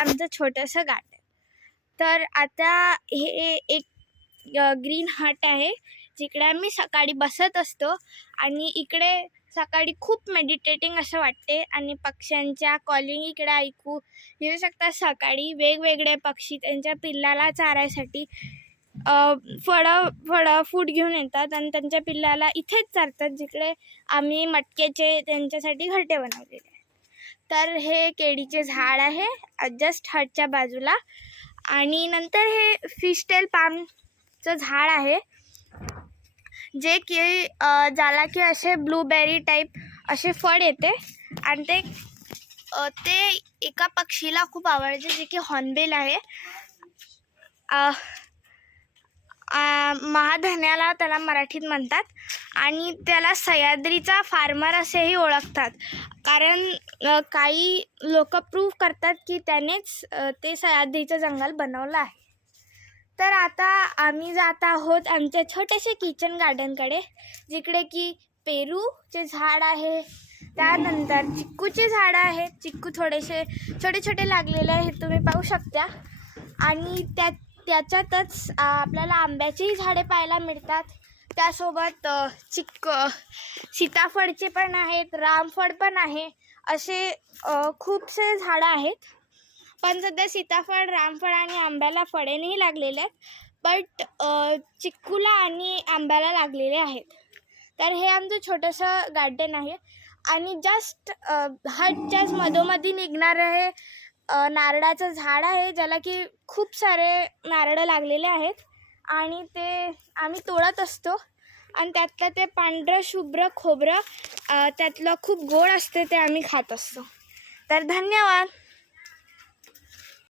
आमचं छोटंसं गार्डन. तर आता हे एक ग्रीन हट आहे जिकडे आम्ही सकाळी बसत असतो आणि इकडे सकाळी खूप मेडिटेटिंग असं वाटते आणि पक्ष्यांच्या कॉलिंग इकडे ऐकू येऊ शकतात. सकाळी वेगवेगळे पक्षी त्यांच्या पिल्लाला चारायसाठी फळं फूड घेऊन येतात आणि त्यांच्या पिल्लाला इथेच चारतात जिकडे आम्ही मटक्याचे त्यांच्यासाठी घरटे बनवलेले आहेत. तर हे केळीचे झाड आहे जस्ट हटच्या बाजूला आणि नंतर हे फिशटेल पामचं झाड आहे जे की ज्याला की असे ब्लूबेरी टाईप असे फळ येते आणि ते एका पक्षीला खूप आवडते जे की हॉर्नबिल आहे. महाधन्याला त्याला मराठीत म्हणतात आणि त्याला सह्याद्रीचा फार्मर असेही ओळखतात कारण काही लोक प्रूव्ह करतात की त्यानेच ते सह्याद्रीचं जंगल बनवलं आहे. तर आता आम्ही जात आहोत आमच्या छोट्याशा किचन गार्डनकडे जिकडे की पेरूचे झाड आहे, त्यानंतर चिक्कूचे झाडं आहेत. चिक्कू थोडेसे छोटे छोटे लागलेले आहेत तुम्ही पाहू शकता आणि त्याच्यातच आपल्याला आंब्याचीही झाडे पाहायला मिळतात. त्यासोबत सीताफळचे पण आहेत, रामफळ पण आहे, असे खूपसे झाडं आहेत. पण सध्या सीताफळ, रामफळ आणि आंब्याला फळे नाही लागलेले आहेत, बट चिक्कूला आणि आंब्याला लागलेले आहेत. तर हे आमचं छोटंसं गार्डन आहे आणि जस्ट हटच्याच मधोमधी निघणारं हे नारळाचं झाड आहे ज्याला की खूप सारे नारळ लागलेले आहेत आणि ते आम्ही तोडत असतो आणि त्यातलं ते पांढरं शुभ्र खोबरं त्यातलं खूप गोड असते ते आम्ही खात असतो. तर धन्यवाद.